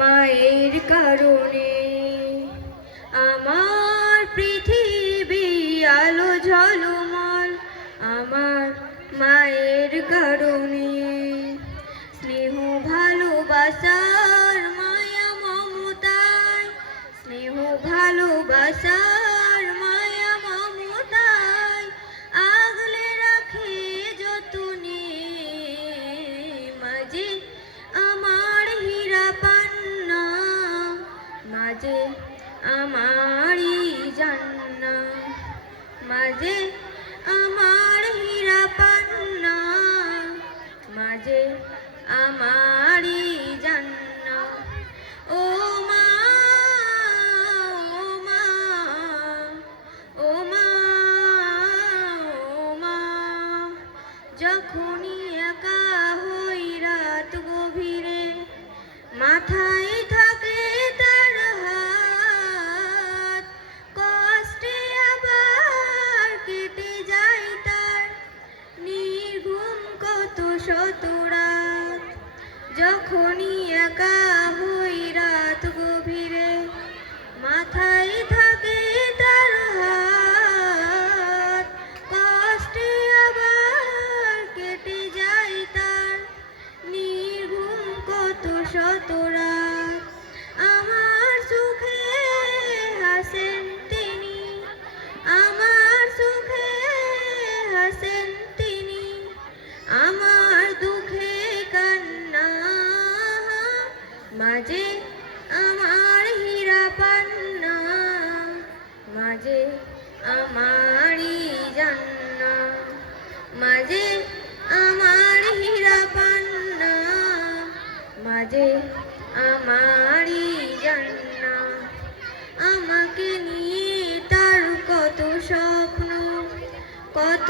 মায়ের কারণে আমার পৃথিবী আলো ঝলমল, আমার মায়ের কারণে। স্নেহ ভালোবাসার মায়া মমতায়, স্নেহ ভালোবাসার মায়া মমতায় আগলে রাখে যতনে। মাঝে আমার হীরা পান্না, মাঝে আমারই জান্না, মাঝে আমার হীরা পান্না, মাঝে আমারই জান্না। ও মা, ও মা, ও মা, ও মা, যখনই একা হই রাত গভীরে, মাথায় থাকে তার হাত, কষ্টে আবার কেটে যায় তার নির্ঘুম কত শত রাত। যখনই একা হই রাত গভীরে, মাথায় থাকে তার হাত, কষ্টে আবার কেটে যায় তার নির্ঘুম কত শত রাত। আমার সুখে হাসেন তিনি, আমার সুখে হাসেন তিনি, আমার দুঃখে কান্না। মাঝে আমার হীরা পান্না, মাঝে আমারই জান্না, মাঝে আমার হীরা পান্না, মাঝে আমারই জান্না। আমাকে নিয়ে তার কত স্বপ্ন, কত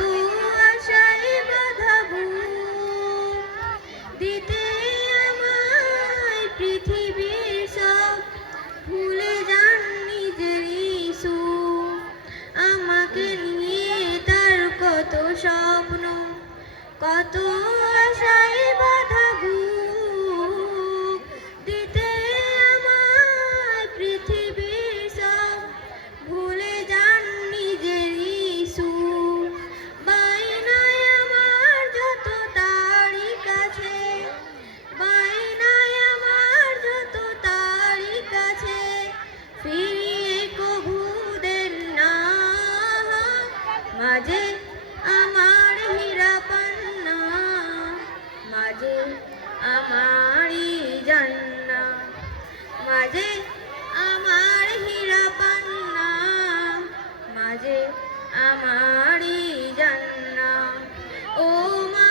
আশায় বাঁধা বুক, দিতে আমায় পৃথিবীর সব, ভুলে যান নিজেরই সুখ। আমাকে নিয়ে তার কত স্বপ্ন, কত আশায় বাঁধা বুক, দিতে আমায় পৃথিবীর সব, ভুলে যান নিজেরই সুখ। বায়নায় আমার যত তারই কাছে, বায়নায় আমার যত তারই কাছে, ফিরিয়ে কভু দেন না। মাঝে আমার হীরা পান্না, মাঝে আমারই জান্না, মাঝে আমার হীরা পান্না, মাঝে আমারই জান্না। ও মা,